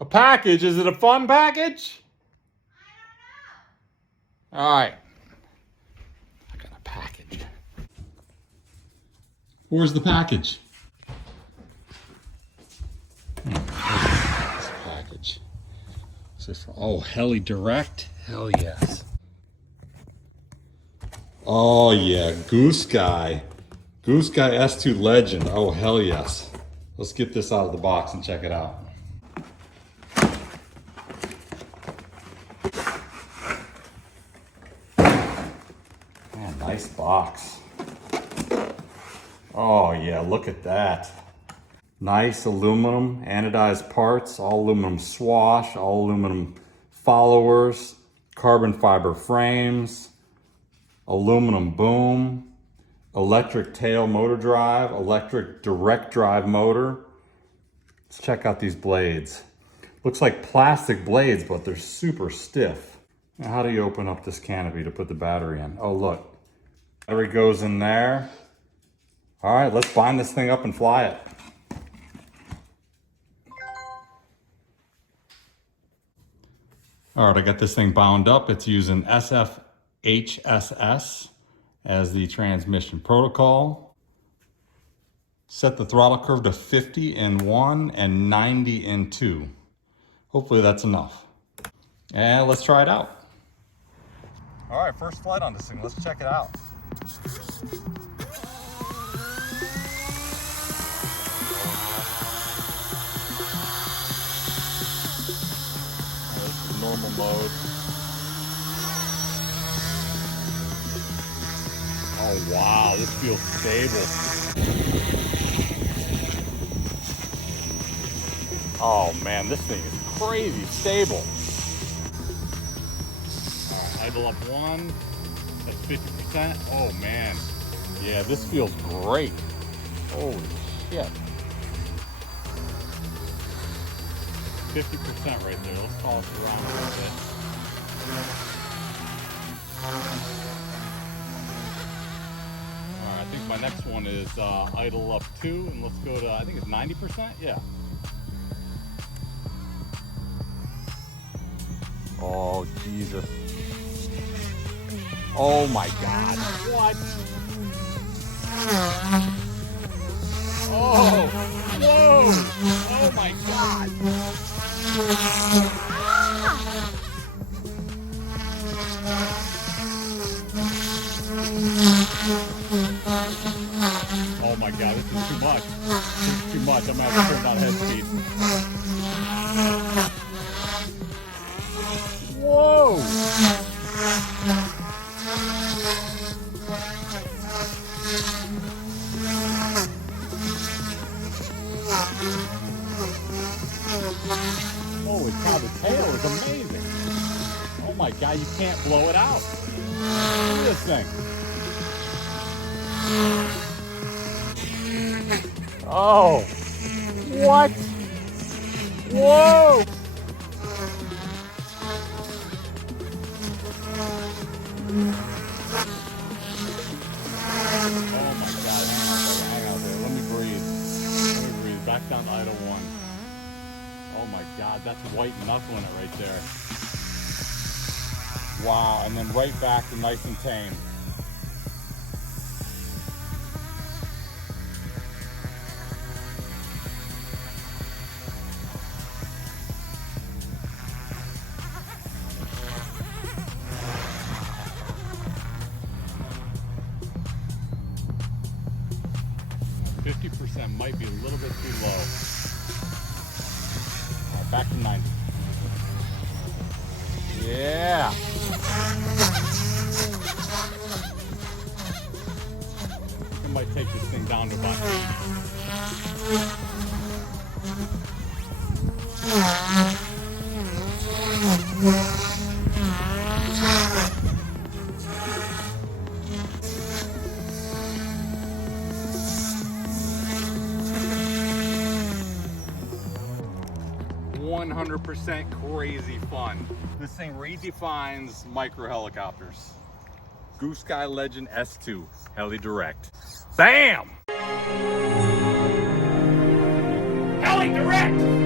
A package? Is it a fun package? I don't know. All right. I got a package. Where's the package? Where's this package? Is this for, oh, HeliDirect? Hell yes. Oh yeah, Goosky S2 Legend. Oh hell yes. Let's get this out of the box and check it out. Man, nice box. Oh yeah, look at that. Nice aluminum anodized parts, all aluminum swash, all aluminum followers, carbon fiber frames, aluminum boom, electric tail motor drive, electric direct drive motor. Let's check out these blades. Looks like plastic blades, but they're super stiff. Now, how do you open up this canopy to put the battery in? Oh, look. Battery goes in there. All right, let's bind this thing up and fly it. All right, I got this thing bound up. It's using SFHSS as the transmission protocol. Set the throttle curve to 50 in 1 and 90 in 2. Hopefully that's enough. And let's try it out. All right, first flight on this thing. Let's check it out. This is normal mode. Oh wow, this feels stable. Oh man, this thing is crazy stable. Idle up 1, that's 50%. Oh man, yeah, this feels great. Holy shit. 50% right there. Let's toss it around a little bit. Alright, I think my next one is idle up 2, and let's go to, I think it's 90%? Yeah. Oh, Jesus. Oh my God. What? Oh, whoa. Oh my God. Oh my God, this is too much. This is too much. I'm gonna have to turn down head speed. Whoa! Holy cow, the tail is amazing. Oh my God, you can't blow it out. Look at this thing. Oh, what? Whoa! Oh my God, hang on there. Let me breathe. Back down to idle 1. Oh my God, that's white knuckling it right there. Wow, and then right back to nice and tame. Might be a little bit too low. Right, back to 90. Yeah. I might take this thing down to about 100% crazy fun. This thing redefines micro helicopters. Goosky Legend S2 HeliDirect. Bam! HeliDirect!